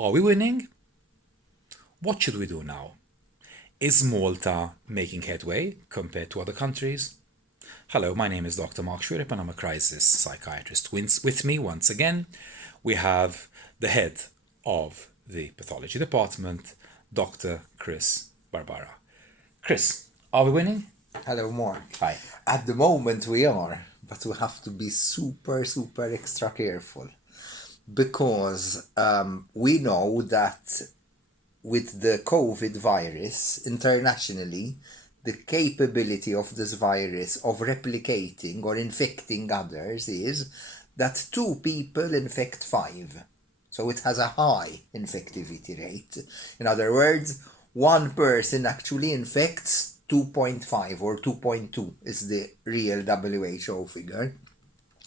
Are we winning? What should we do now? Is Malta making headway compared to other countries? Hello, my name is Dr. Mark Xuereb and I'm a crisis psychiatrist. With me, once again, we have the head of the pathology department, Dr. Chris Barbara. Chris, are we winning? Hello, Mark. Hi. At the moment we are, but we have to be super extra careful because we know that with the COVID virus internationally, the capability of this virus of replicating or infecting others is that 2 people infect 5. So it has a high infectivity rate. In other words, 1 person actually infects 2.5 or 2.2 is the real WHO figure.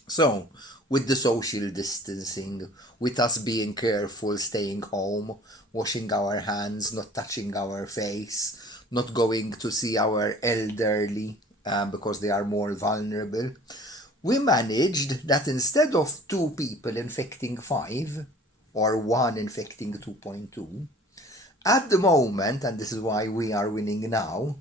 So, with the social distancing, with us being careful, staying home, washing our hands, not touching our face, not going to see our elderly because they are more vulnerable, we managed that instead of 2 people infecting 5 or 1 infecting 2.2, at the moment, and this is why we are winning now,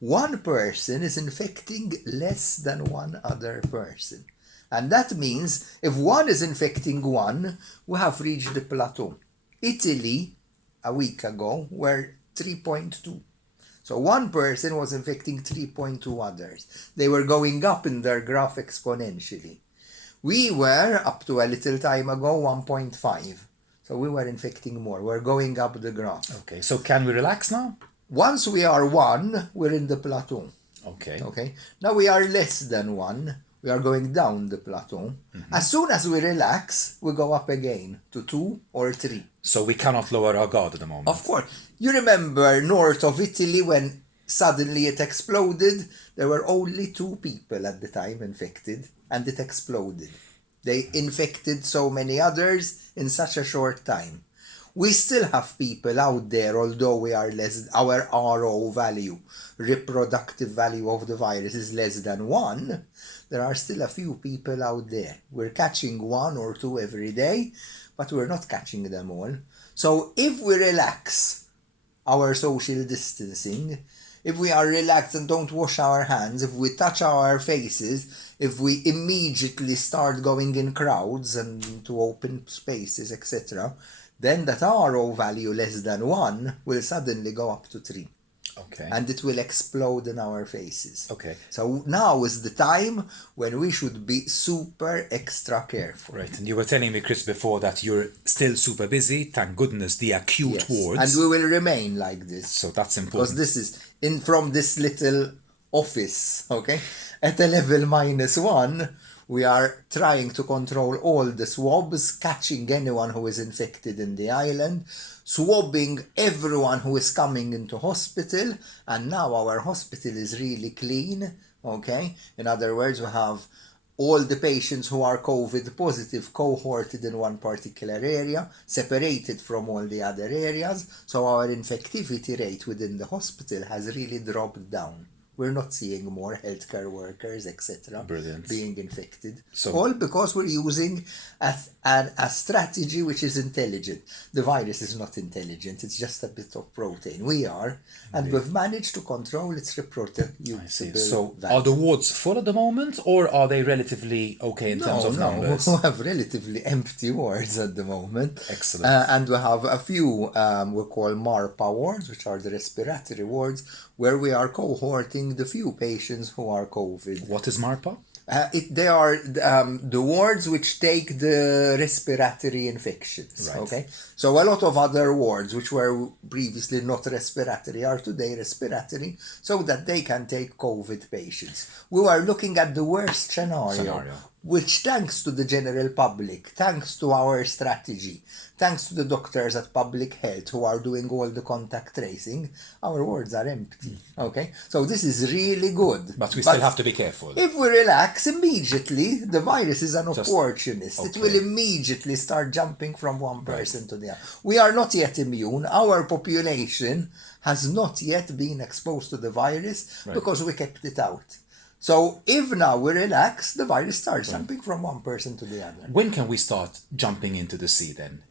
1 person is infecting less than 1 other person. And that means if 1 is infecting 1, we have reached the plateau. Italy, a week ago, were 3.2. So 1 person was infecting 3.2 others. They were going up in their graph exponentially. We were, up to a little time ago, 1.5. So we were infecting more. We're going up the graph. Okay, so can we relax now? Once we are 1, we're in the plateau. Okay. Now we are less than 1. We are going down the plateau. Mm-hmm. As soon as we relax, we go up again to 2 or 3. So we cannot lower our guard at the moment? Of course. You remember north of Italy when suddenly it exploded? There were only 2 people at the time infected and it exploded. They infected so many others in such a short time. We still have people out there, although we are less, our RO value, reproductive value of the virus is less than 1. There are still a few people out there. We're catching 1 or 2 every day, but we're not catching them all. So if we relax our social distancing, if we are relaxed and don't wash our hands, if we touch our faces, if we immediately start going in crowds and to open spaces, etc., then that RO value less than 1 will suddenly go up to 3. Okay. And it will explode in our faces. Okay. So now is the time when we should be super extra careful. Right. And you were telling me, Chris, before that you're still super busy. Thank goodness the acute wards. And we will remain like this. So that's important. Because this is from this little office, okay? At a level -1, we are trying to control all the swabs, catching anyone who is infected in the island, swabbing everyone who is coming into hospital, and now our hospital is really clean, okay? In other words, we have all the patients who are COVID positive cohorted in one particular area, separated from all the other areas, so our infectivity rate within the hospital has really dropped down. We're not seeing more healthcare workers, etc., being infected. So, all because we're using a strategy which is intelligent. The virus is not intelligent. It's just a bit of protein. We are. And we've managed to control its reproducible So value. are the wards full at the moment, or are they relatively okay in terms of numbers? We have relatively empty wards at the moment. Excellent. And we have a few we call MARPA wards, which are the respiratory wards, where we are cohorting the few patients who are COVID. What is MARPA? They are the wards which take the respiratory infections. Right. Okay, so a lot of other wards which were previously not respiratory are today respiratory, so that they can take COVID patients. We are looking at the worst scenario. Which, thanks to the general public, thanks to our strategy, thanks to the doctors at Public Health who are doing all the contact tracing, our wards are empty. Okay, so this is really good. But we still have to be careful. If we relax immediately, the virus is an opportunist. Okay. It will immediately start jumping from one person to the other. We are not yet immune. Our population has not yet been exposed to the virus because we kept it out. So if now we relax, the virus starts jumping from one person to the other. When can we start jumping into the sea then?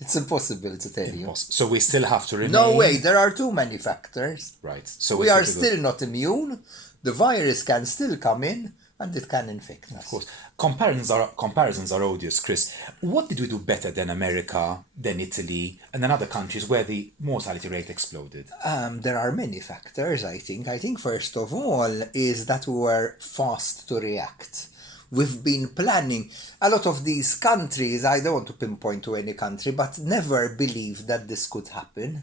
It's impossible to tell you. So we still have to remain... No way, there are too many factors. Right. So We are still not immune. The virus can still come in and it can infect us. Of course. Comparisons are odious, Chris. What did we do better than America, than Italy, and then other countries where the mortality rate exploded? There are many factors, I think. I think first of all is that we were fast to react. We've been planning. A lot of these countries, I don't want to pinpoint to any country, but never believed that this could happen.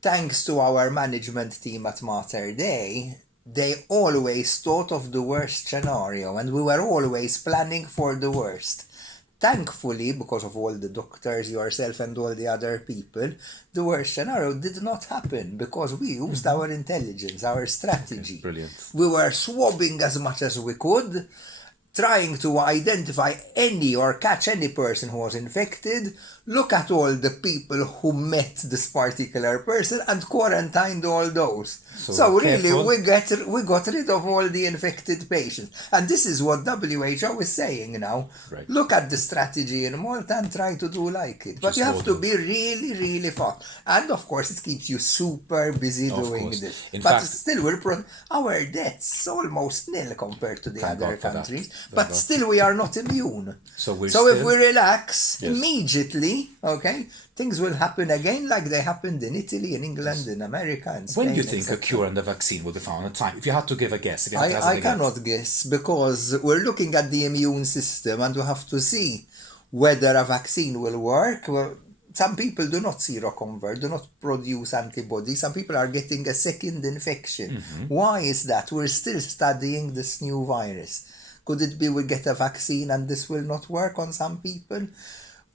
Thanks to our management team at Mater Dei, they always thought of the worst scenario and we were always planning for the worst. Thankfully, because of all the doctors, yourself and all the other people, the worst scenario did not happen because we used our intelligence, our strategy. Okay, brilliant. We were swabbing as much as we could, trying to identify any or catch any person who was infected, look at all the people who met this particular person and quarantined all those. So really, we got rid of all the infected patients. And this is what WHO is saying now. Right. Look at the strategy in Malta and try to do like it. But you have to be really, really fast. And of course, it keeps you super busy doing this. But still, our deaths almost nil compared to the other countries. But still, we are not immune. So if we relax immediately, okay, things will happen again like they happened in Italy, in England, in America, and Spain. When do you think a cure and a vaccine will be found at time? If you had to give a guess. I cannot guess because we're looking at the immune system and we have to see whether a vaccine will work. Well, some people do not seroconvert, do not produce antibodies. Some people are getting a second infection. Mm-hmm. Why is that? We're still studying this new virus. Could it be we get a vaccine and this will not work on some people?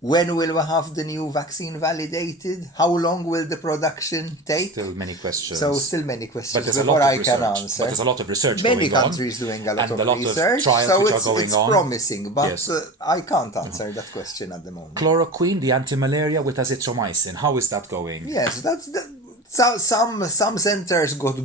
When will we have the new vaccine validated? How long will the production take? Still many questions. So still many questions before I can answer. But there's a lot of research many going on. Many countries doing a lot and of a lot research. Of trials so which are going it's on. Promising, but I can't answer that question at the moment. Chloroquine, the anti-malaria with azithromycin, how is that going? Yes, some centers got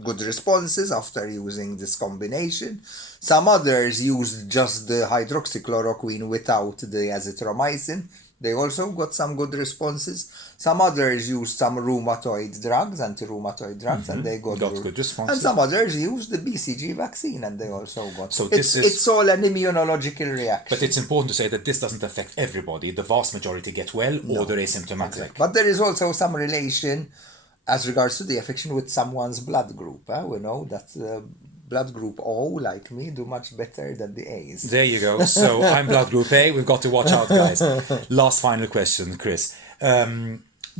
good responses after using this combination. Some others used just the hydroxychloroquine without the azithromycin. They also got some good responses. Some others used some rheumatoid drugs, anti-rheumatoid drugs, and they got good responses. And some others used the BCG vaccine, and they also got. So it's all an immunological reaction. But it's important to say that this doesn't affect everybody. The vast majority get well or they're asymptomatic. Exactly. But there is also some relation as regards to the affection with someone's blood group. We know that blood group O, like me, do much better than the A's. There you go. So I'm blood group A. We've got to watch out, guys. Last final question, Chris.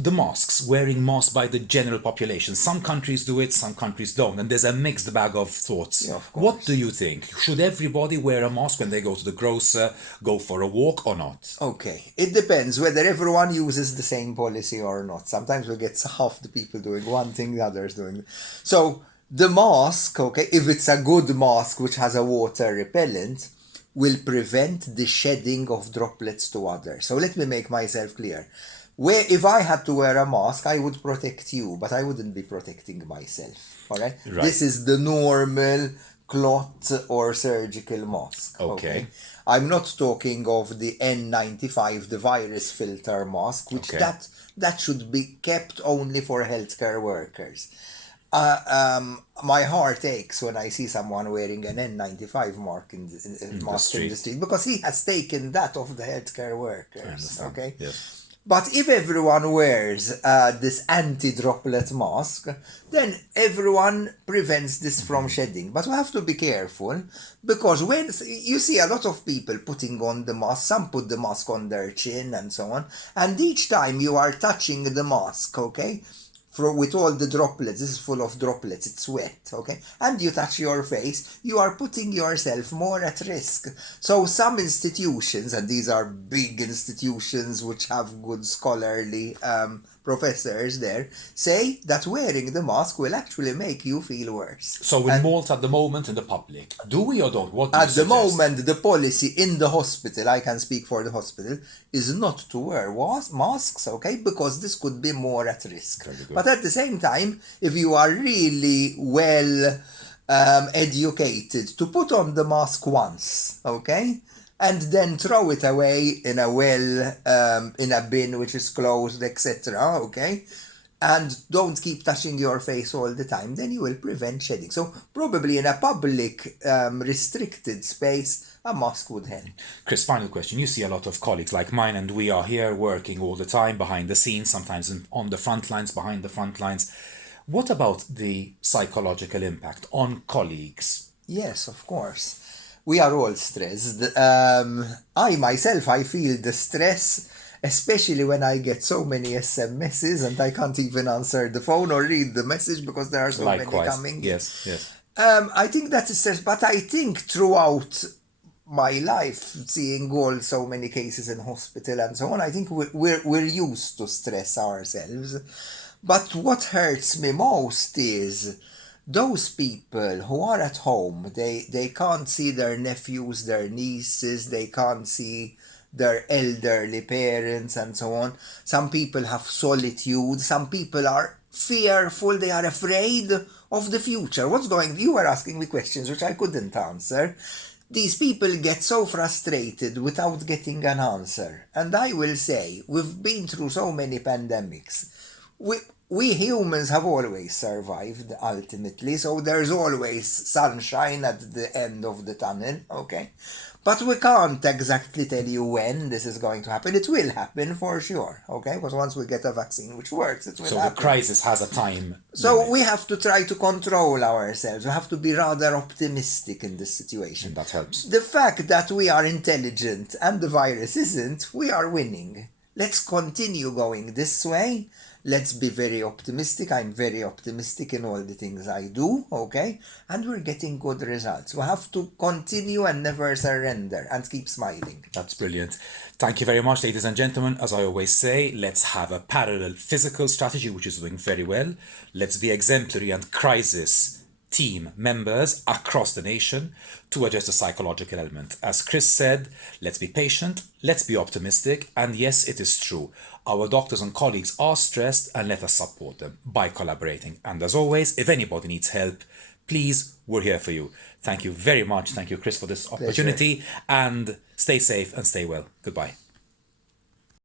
The mosques, wearing masks by the general population. Some countries do it, some countries don't. And there's a mixed bag of thoughts. Yeah, of what do you think? Should everybody wear a mask when they go to the grocer, go for a walk or not? Okay. It depends whether everyone uses the same policy or not. Sometimes we get half the people doing one thing, the others doing. So the mask, okay, if it's a good mask which has a water repellent, will prevent the shedding of droplets to others. So let me make myself clear. If I had to wear a mask, I would protect you, but I wouldn't be protecting myself. All right? This is the normal cloth or surgical mask. Okay. I'm not talking of the N95, the virus filter mask, which that should be kept only for healthcare workers. My heart aches when I see someone wearing an N95 mask in the street because he has taken that off the healthcare workers. Okay. Yes. But if everyone wears this anti-droplet mask, then everyone prevents this from shedding. But we have to be careful because when you see a lot of people putting on the mask, some put the mask on their chin and so on, and each time you are touching the mask, okay, with all the droplets, this is full of droplets, it's wet, okay? And you touch your face, you are putting yourself more at risk. So some institutions, and these are big institutions which have good scholarly professors there say that wearing the mask will actually make you feel worse. So in Malta at the moment in the public, do we or don't? What do you At the suggest? moment, the policy in the hospital, I can speak for the hospital, is not to wear masks, okay, because this could be more at risk. But at the same time, if you are really well educated, to put on the mask once, okay, and then throw it away in a bin which is closed, etc., okay, and don't keep touching your face all the time, then you will prevent shedding. So probably in a public restricted space, a mask would help. Chris, final question. You see a lot of colleagues like mine, and we are here working all the time behind the scenes, sometimes on the front lines, behind the front lines. What about the psychological impact on colleagues? Yes, of course. We are all stressed. I myself, I feel the stress, especially when I get so many SMSs and I can't even answer the phone or read the message because there are so many coming. Yes, yes. I think that is stress, but I think throughout my life, seeing all so many cases in hospital and so on, I think we're used to stress ourselves. But what hurts me most is those people who are at home, they can't see their nephews, their nieces, they can't see their elderly parents and so on. Some people have solitude, some people are fearful, they are afraid of the future. You were asking me questions which I couldn't answer. These people get so frustrated without getting an answer. And I will say, we've been through so many pandemics. We humans have always survived, ultimately, so there's always sunshine at the end of the tunnel, okay? But we can't exactly tell you when this is going to happen. It will happen for sure, okay? Because once we get a vaccine which works, it will happen. So the crisis has a time So limit. we have to try to control ourselves. We have to be rather optimistic in this situation. And that helps. The fact that we are intelligent and the virus isn't, we are winning. Let's continue going this way. Let's be very optimistic. I'm very optimistic in all the things I do, okay? And we're getting good results. We have to continue and never surrender and keep smiling. That's brilliant. Thank you very much, ladies and gentlemen. As I always say, let's have a parallel physical strategy, which is doing very well. Let's be exemplary and crisis team members across the nation to address the psychological element. As Chris said, let's be patient, let's be optimistic, and yes, it is true. Our doctors and colleagues are stressed, and let us support them by collaborating. And as always, if anybody needs help, please, we're here for you. Thank you very much. Thank you, Chris, for this opportunity. And stay safe and stay well. Goodbye.